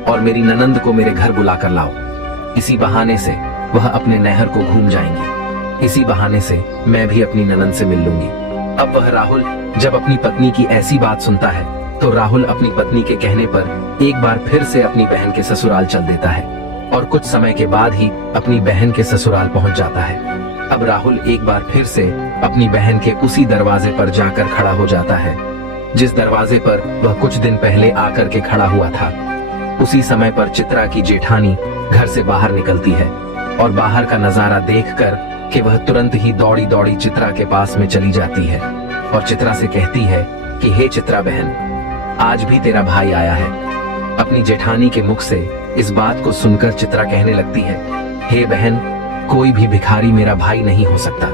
और मेरी ननंद को मेरे घर बुला कर लाओ। इसी बहाने से वह अपने नहर को घूम जाएंगी। इसी बहाने से मैं भी अपनी ननंद से मिल लूंगी। अब वह राहुल जब अपनी पत्नी की ऐसी बात सुनता है तो राहुल अपनी पत्नी के कहने पर एक बार फिर से अपनी बहन के ससुराल चल देता है और कुछ समय के बाद ही अपनी बहन के ससुराल पहुंच जाता है। अब राहुल एक बार फिर से अपनी बहन के उसी दरवाजे पर जाकर खड़ा हो जाता है जिस दरवाजे पर वह कुछ दिन पहले आकर के खड़ा हुआ था। उसी समय पर चित्रा की जेठानी घर से बाहर निकलती है और बाहर का नजारा देखकर कि वह तुरंत ही दौड़ी दौड़ी चित्रा के पास में चली जाती है और चित्रा से कहती है कि हे चित्रा बहन, आज भी तेरा भाई आया है। अपनी जेठानी के मुख से इस बात को सुनकर चित्रा कहने लगती है, हे बहन, कोई भी भिखारी मेरा भाई नहीं हो सकता,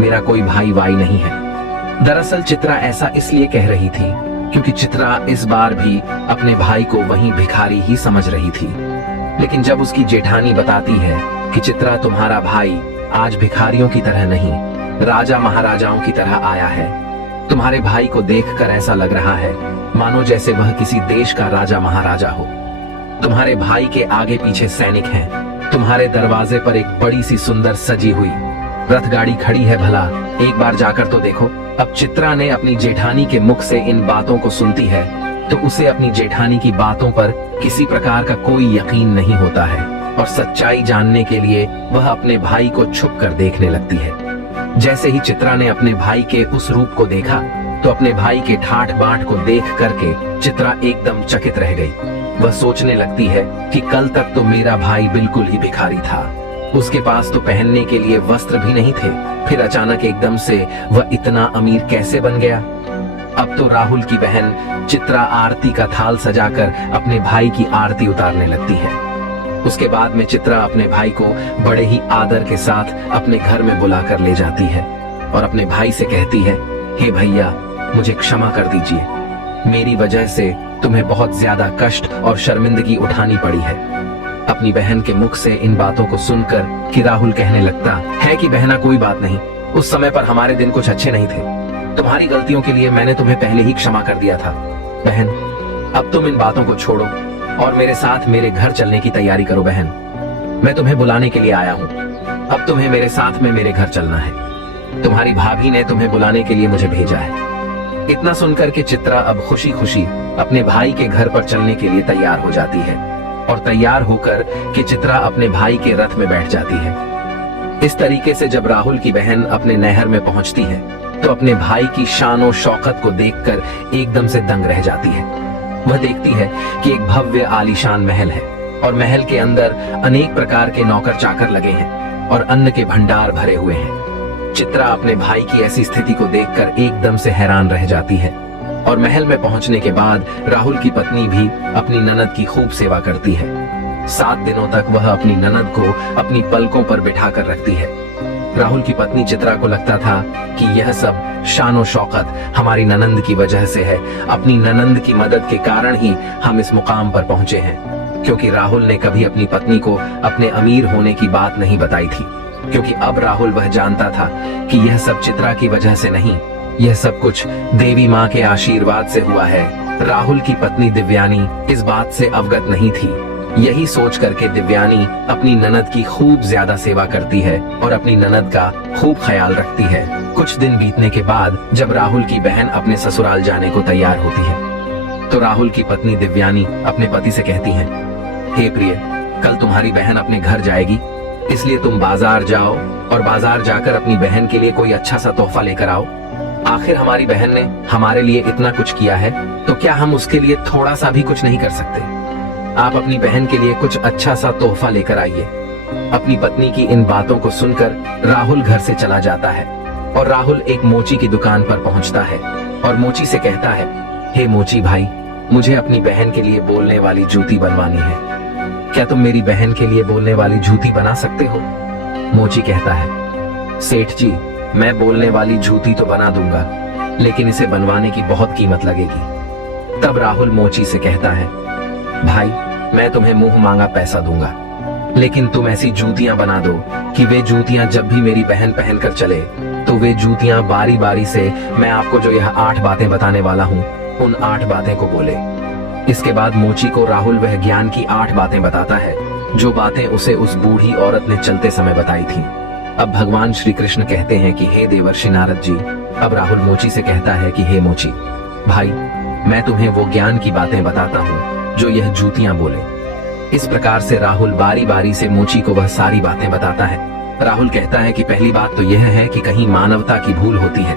मेरा कोई भाई वाई नहीं है। दरअसल चित्रा ऐसा इसलिए कह रही थी क्योंकि चित्रा इस बार भी अपने भाई को वही भिखारी ही समझ रही थी। लेकिन जब उसकी जेठानी बताती है कि चित्रा, तुम्हारा भाई आज भिखारियों की तरह नहीं, राजा महाराजाओं की तरह आया है। तुम्हारे भाई को देखकर ऐसा लग रहा है मानो जैसे वह किसी देश का राजा महाराजा हो। तुम्हारे भाई के आगे पीछे सैनिक हैं। तुम्हारे दरवाजे पर एक बड़ी सी सुंदर सजी हुई रथ गाड़ी खड़ी है, भला एक बार जाकर तो देखो। अब चित्रा ने अपनी जेठानी के मुख से इन बातों को सुनती है तो उसे अपनी जेठानी की बातों पर किसी प्रकार का कोई यकीन नहीं होता है और सच्चाई जानने के लिए वह अपने भाई को छुप कर देखने लगती है। जैसे ही चित्रा ने अपने भाई के उस रूप को देखा तो अपने भाई के ठाठ बाट को देख करके चित्रा एकदम चकित रह गई। वह सोचने लगती है कि कल तक तो मेरा भाई बिल्कुल ही भिखारी था, उसके पास तो पहनने के लिए वस्त्र भी नहीं थे, फिर अचानक एकदम से वह इतना अमीर कैसे बन गया। अब तो राहुल की बहन चित्रा आरती का थाल सजाकर अपने भाई की आरती उतारने लगती है। उसके बाद में चित्रा अपने भाई को बड़े ही आदर के साथ अपने घर में बुलाकर ले जाती है और अपने भाई से कहती है, हे भैया, मुझे क्षमा कर दीजिए, मेरी वजह से तुम्हें बहुत ज्यादा कष्ट और शर्मिंदगी उठानी पड़ी है। अपनी बहन के मुख से इन बातों को सुनकर कि राहुल कहने लगता है कि बहना, कोई बात नहीं, उस समय पर हमारे दिन कुछ अच्छे नहीं थे, तुम्हारी गलतियों के लिए मैंने तुम्हें पहले ही क्षमा कर दिया था। बहन, अब तुम इन बातों को छोड़ो और मेरे साथ मेरे घर चलने की तैयारी करो। बहन, मैं तुम्हें बुलाने के लिए आया हूँ। अब तुम्हें मेरे साथ में मेरे घर चलना है। तुम्हारी भाभी ने तुम्हें बुलाने के लिए मुझे भेजा है। इतना सुनकर के चित्रा अब खुशी खुशी अपने भाई के घर पर चलने के लिए तैयार हो जाती है और तैयार होकर कि चित्रा अपने भाई के रथ में बैठ जाती है। इस तरीके से जब राहुल की बहन अपने नहर में पहुंचती है तो अपने भाई की शान और शौकत को देखकर एकदम से दंग रह जाती है। वह देखती है कि एक भव्य आलीशान महल है और महल के अंदर अनेक प्रकार के नौकर चाकर लगे हैं और अन्न के भंडार भरे हुए हैं। चित्रा अपने भाई की ऐसी स्थिति को देखकर एकदम से हैरान रह जाती है और महल में पहुंचने के बाद राहुल की पत्नी भी अपनी ननद की खूब सेवा करती है। 7 दिनों तक वह अपनी ननद को अपनी पलकों पर बिठा कर रखती है। राहुल की पत्नी चित्रा को लगता था कि यह सब शान शौकत हमारी ननंद की वजह से है। अपनी ननंद की मदद के कारण ही हम इस मुकाम पर पहुंचे हैं, क्योंकि राहुल ने कभी अपनी पत्नी को अपने अमीर होने की बात नहीं बताई थी। क्योंकि अब राहुल वह जानता था कि यह सब चित्रा की वजह से नहीं, यह सब कुछ देवी माँ के आशीर्वाद से हुआ है। राहुल की पत्नी दिव्यानी इस बात से अवगत नहीं थी। यही सोच करके दिव्यानी अपनी ननद की खूब ज्यादा सेवा करती है और अपनी ननद का खूब ख्याल रखती है। कुछ दिन बीतने के बाद जब राहुल की बहन अपने ससुराल जाने को तैयार होती है तो राहुल की पत्नी दिव्यानी अपने पति से कहती है, हे प्रिय, कल तुम्हारी बहन अपने घर जाएगी, इसलिए तुम बाजार जाओ और बाजार जाकर अपनी बहन के लिए कोई अच्छा सा तोहफा लेकर आओ। आखिर हमारी बहन ने हमारे लिए इतना कुछ किया है तो क्या हम उसके लिए थोड़ा सा भी कुछ नहीं कर सकते? आप अपनी बहन के लिए कुछ अच्छा सा तोहफा लेकर आइए। अपनी पत्नी की इन बातों को सुनकर राहुल घर से चला जाता है और राहुल एक मोची की दुकान पर पहुंचता है और मोची से कहता है, हे मोची भाई, मुझे अपनी बहन के लिए बोलने वाली जूती बनवानी है। क्या तुम मेरी बहन के लिए बोलने वाली जूती बना सकते हो? मोची कहता है, सेठ जी, मैं बोलने वाली जूती तो बना दूंगा, लेकिन इसे बनवाने की बहुत कीमत लगेगी। तब राहुल मोची से कहता है, भाई, मैं तुम्हें मुंह मांगा पैसा दूंगा, लेकिन तुम ऐसी जूतियां बना दो कि वे जूतियां जब भी मेरी बहन पहनकर चले तो वे जूतियां बारी बारी से मैं आपको जो यह 8 बातें बताने वाला हूँ उन 8 बातें को बोले। इसके बाद मोची को राहुल वह ज्ञान की 8 बातें बताता है जो बातें उसे उस बूढ़ी औरत ने चलते समय बताई थी। अब भगवान श्री कृष्ण कहते हैं कि हे देवर्षि नारद जी। अब राहुल मोची से कहता है कि हे मोची भाई, मैं तुम्हें वो ज्ञान की बातें बताता हूँ जो यह जूतियां बोले। इस प्रकार से राहुल बारी बारी से मोची को वह सारी बातें बताता है। राहुल कहता है कि पहली बात तो यह है कि कहीं मानवता की भूल होती है,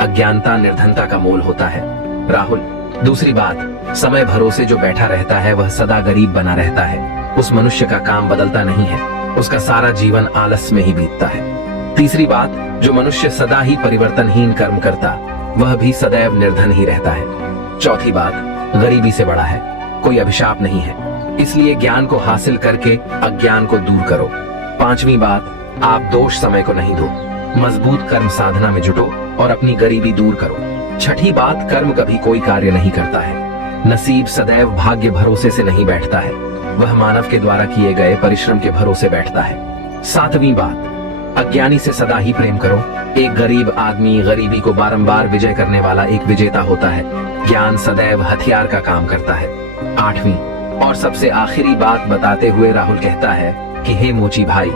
अज्ञानता निर्धनता का मोल होता है। राहुल, दूसरी बात, समय भरोसे जो बैठा रहता है वह सदा गरीब बना रहता है। उस मनुष्य का काम बदलता नहीं है, उसका सारा जीवन आलस में ही बीतता है। तीसरी बात, जो मनुष्य सदा ही परिवर्तनहीन कर्म करता वह भी सदैव निर्धन ही रहता है। चौथी बात, गरीबी से बड़ा है कोई अभिशाप नहीं है, इसलिए ज्ञान को हासिल करके अज्ञान को दूर करो। पांचवी बात, आप दोष समय को नहीं दो, मजबूत कर्म साधना में जुटो और अपनी गरीबी दूर करो। छठी बात, कर्म कभी कोई कार्य नहीं करता है, नसीब सदैव भाग्य भरोसे से नहीं बैठता है, वह मानव के द्वारा किए गए परिश्रम के भरोसे बैठता है। सातवीं बात, अज्ञानी से सदा ही प्रेम करो। एक गरीब आदमी गरीबी को बारंबार विजय करने वाला एक विजेता होता है। ज्ञान सदैव हथियार का काम करता है। आठवीं और सबसे आखिरी बात बताते हुए राहुल कहता है कि हे मोची भाई,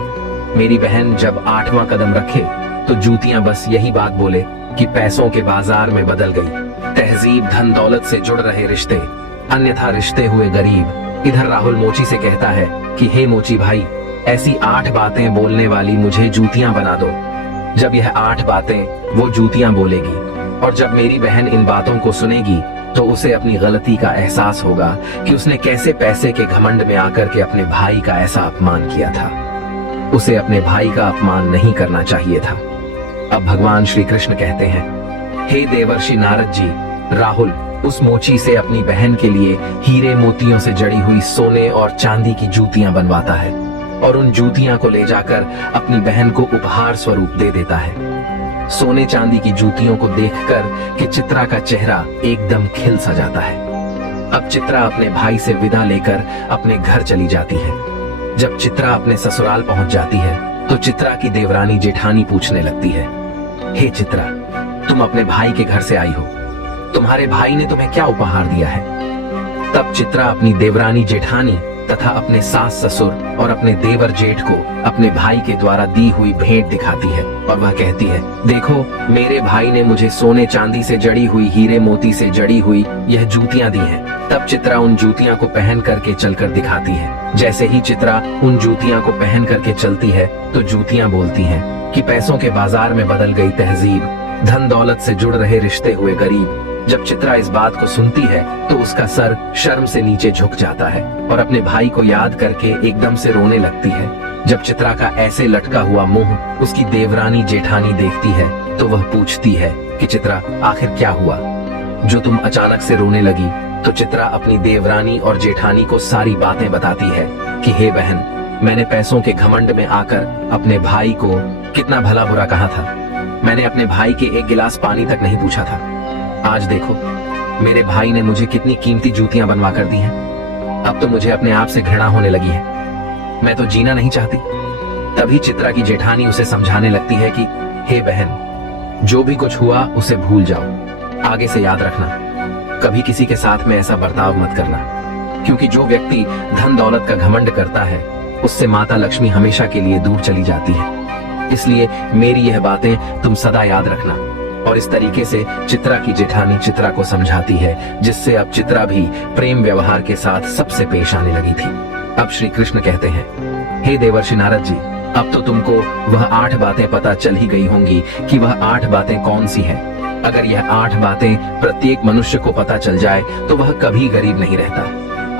मेरी बहन जब 8वां कदम रखे तो जूतियां बस यही बात बोले कि पैसों के बाजार में बदल गई, तहजीब धन दौलत से जुड़ रहे रिश्ते, अन्यथा रिश्ते हुए गरीब। इधर राहुल मोची से कहता है कि हे मोची भाई, ऐसी 8 बातें बोलने वाली मुझे जूतियां बना दो। जब यह 8 बातें वो जूतियां बोलेगी और जब मेरी बहन इन बातों को सुनेगी तो उसे अपनी गलती का एहसास होगा कि उसने कैसे पैसे के घमंड में आकर के अपने भाई का ऐसा अपमान किया था। उसे अपने भाई का अपमान नहीं करना चाहिए था। अब भगवान श्री कृष्ण कहते हैं, हे देवर्षि नारद जी, राहुल उस मोची से अपनी बहन के लिए हीरे मोतियों से जड़ी हुई सोने और चांदी की जूतियां बनवाता है और उन जूतियां को ले जाकर अपनी बहन को उपहार स्वरूप दे देता है। सोने चांदी की जूतियों को देखकर कि चित्रा का चेहरा एकदम खिल सा जाता है। अब चित्रा अपने भाई से विदा लेकर अपने घर चली जाती है। जब चित्रा अपने ससुराल पहुंच जाती है तो चित्रा की देवरानी जेठानी पूछने लगती है, हे चित्रा, तुम अपने भाई के घर से आई हो, तुम्हारे भाई ने तुम्हें क्या उपहार दिया है? तब चित्रा अपनी देवरानी जेठानी तथा अपने सास ससुर और अपने देवर जेठ को अपने भाई के द्वारा दी हुई भेंट दिखाती है और वह कहती है, देखो मेरे भाई ने मुझे सोने चांदी से जड़ी हुई, हीरे मोती से जड़ी हुई यह जूतियां दी हैं। तब चित्रा उन जूतियां को पहन करके चलकर दिखाती है। जैसे ही चित्रा उन जूतियां को पहन करके चलती है तो जूतियां बोलती हैं कि पैसों के बाजार में बदल गई तहजीब, धन दौलत से जुड़ रहे रिश्ते हुए गरीब। जब चित्रा इस बात को सुनती है तो उसका सर शर्म से नीचे झुक जाता है और अपने भाई को याद करके एकदम से रोने लगती है। जब चित्रा का ऐसे लटका हुआ मुंह उसकी देवरानी जेठानी देखती है तो वह पूछती है कि चित्रा आखिर क्या हुआ जो तुम अचानक से रोने लगी? तो चित्रा अपनी देवरानी और जेठानी को सारी बातें बताती है कि हे बहन, मैंने पैसों के घमंड में आकर अपने भाई को कितना भला बुरा कहा था। मैंने अपने भाई के एक गिलास पानी तक नहीं पूछा था। आज देखो मेरे भाई ने मुझे कितनी कीमती जूतियां बनवा कर दी हैं। अब तो मुझे अपने आप से घृणा होने लगी है, मैं तो जीना नहीं चाहती। तभी चित्रा की जेठानी उसे समझाने लगती है कि हे बहन, जो भी कुछ हुआ उसे भूल जाओ, आगे से याद रखना कभी किसी के साथ में ऐसा बर्ताव मत करना, क्योंकि जो व्यक्ति धन दौलत का घमंड करता है उससे माता लक्ष्मी हमेशा के लिए दूर चली जाती है। इसलिए मेरी यह बातें तुम सदा याद रखना। और इस तरीके से चित्रा की जेठानी चित्रा को समझाती है, जिससे अब चित्रा भी प्रेम व्यवहार के साथ सबसे पेश आने लगी थी। अब श्री कृष्ण कहते हैं, हे देवर्षि नारद जी, अब तो तुमको वह 8 बातें पता चल ही गई होंगी कि वह 8 बातें कौन सी हैं। अगर यह 8 बातें प्रत्येक मनुष्य को पता चल जाए तो वह कभी गरीब नहीं रहता।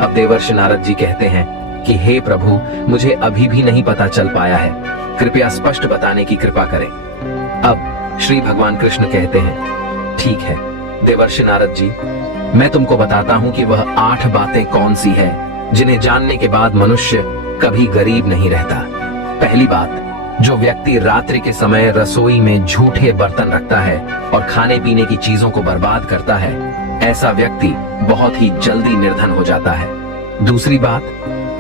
अब देवर्षि नारद जी कहते हैं कि हे प्रभु, मुझे अभी भी नहीं पता चल पाया है, कृपया स्पष्ट बताने की कृपा करें। अब श्री भगवान कृष्ण कहते हैं, ठीक है देवर्षि नारद जी, मैं तुमको बताता हूँ कि वह 8 बातें कौन सी है जिन्हें जानने के बाद मनुष्य कभी गरीब नहीं रहता। पहली बात, जो व्यक्ति रात्रि के समय रसोई में झूठे बर्तन रखता है और खाने पीने की चीजों को बर्बाद करता है, ऐसा व्यक्ति बहुत ही जल्दी निर्धन हो जाता है। दूसरी बात,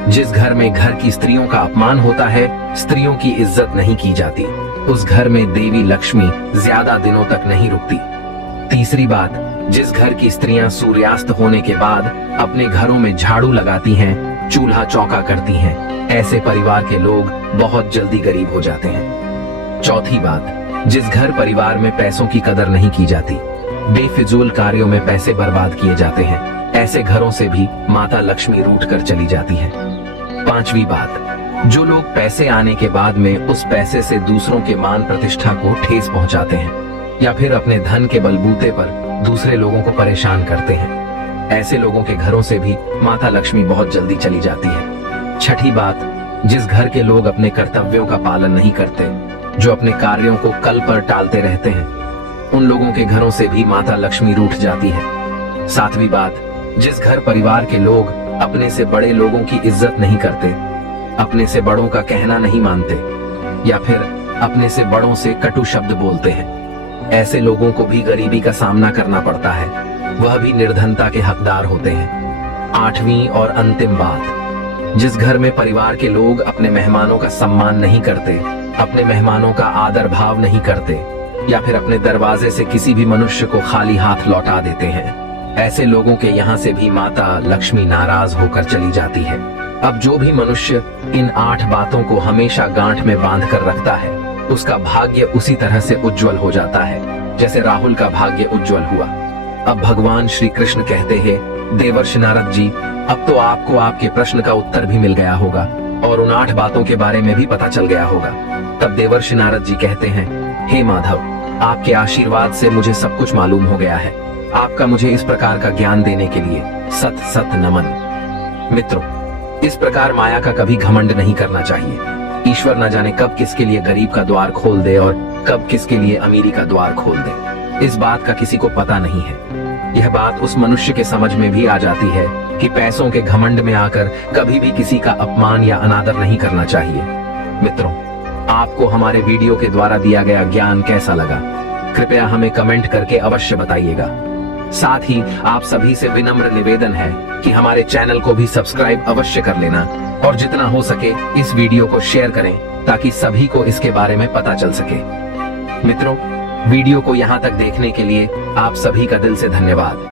जिस घर में घर की स्त्रियों का अपमान होता है, स्त्रियों की इज्जत नहीं की जाती, उस घर में देवी लक्ष्मी ज्यादा दिनों तक नहीं रुकती। तीसरी बात, जिस घर की स्त्रियां सूर्यास्त होने के बाद अपने घरों में झाड़ू लगाती हैं, चूल्हा चौका करती हैं, ऐसे परिवार के लोग बहुत जल्दी गरीब हो जाते हैं। चौथी बात, जिस घर परिवार में पैसों की कदर नहीं की जाती, बेफिजूल कार्यों में पैसे बर्बाद किए जाते हैं, ऐसे घरों से भी माता लक्ष्मी रूठ कर चली जाती है। पांचवी बात, जो लोग पैसे आने के बाद में उस पैसे से दूसरों के मान प्रतिष्ठा को ठेस पहुंचाते हैं या फिर अपने धन के बलबूते पर दूसरे लोगों को परेशान करते हैं, ऐसे लोगों के घरों से भी माता लक्ष्मी बहुत जल्दी चली जाती है। छठी बात, जिस घर के लोग अपने कर्तव्यों का पालन नहीं करते, जो अपने कार्यों को कल पर टालते रहते हैं, उन लोगों के घरों से भी माता लक्ष्मी रूठ जाती है। सातवीं बात, जिस घर परिवार के लोग अपने से बड़े लोगों की इज्जत नहीं करते, अपने से बड़ों का कहना नहीं मानते या फिर अपने से बड़ों से कटु शब्द बोलते हैं, ऐसे लोगों को भी गरीबी का सामना करना पड़ता है, वह भी निर्धनता के हकदार होते हैं। आठवीं और अंतिम बात, जिस घर में परिवार के लोग अपने मेहमानों का सम्मान नहीं करते, अपने मेहमानों का आदर भाव नहीं करते या फिर अपने दरवाजे से किसी भी मनुष्य को खाली हाथ लौटा देते हैं, ऐसे लोगों के यहाँ से भी माता लक्ष्मी नाराज होकर चली जाती है। अब जो भी मनुष्य इन 8 बातों को हमेशा गांठ में बांध कर रखता है, उसका भाग्य उसी तरह से उज्जवल हो जाता है जैसे राहुल का भाग्य उज्जवल हुआ। अब भगवान श्री कृष्ण कहते हैं, देवर्षि नारद जी, अब तो आपको आपके प्रश्न का उत्तर भी मिल गया होगा और उन 8 बातों के बारे में भी पता चल गया होगा। तब देवर्षि नारद जी कहते हैं, हे माधव, आपके आशीर्वाद से मुझे सब कुछ मालूम हो गया है। आपका मुझे इस प्रकार का ज्ञान देने के लिए सत सत नमन। मित्रों, इस प्रकार माया का कभी घमंड नहीं करना चाहिए। ईश्वर न जाने कब किसके लिए गरीब का द्वार खोल दे और कब किसके लिए अमीरी का द्वार खोल दे, इस बात का किसी को पता नहीं है। यह बात उस मनुष्य के समझ में भी आ जाती है कि पैसों के घमंड में आकर कभी भी किसी का अपमान या अनादर नहीं करना चाहिए। मित्रों, आपको हमारे वीडियो के द्वारा दिया गया ज्ञान कैसा लगा, कृपया हमें कमेंट करके अवश्य बताइएगा। साथ ही आप सभी से विनम्र निवेदन है कि हमारे चैनल को भी सब्सक्राइब अवश्य कर लेना और जितना हो सके इस वीडियो को शेयर करें ताकि सभी को इसके बारे में पता चल सके। मित्रों, वीडियो को यहाँ तक देखने के लिए आप सभी का दिल से धन्यवाद।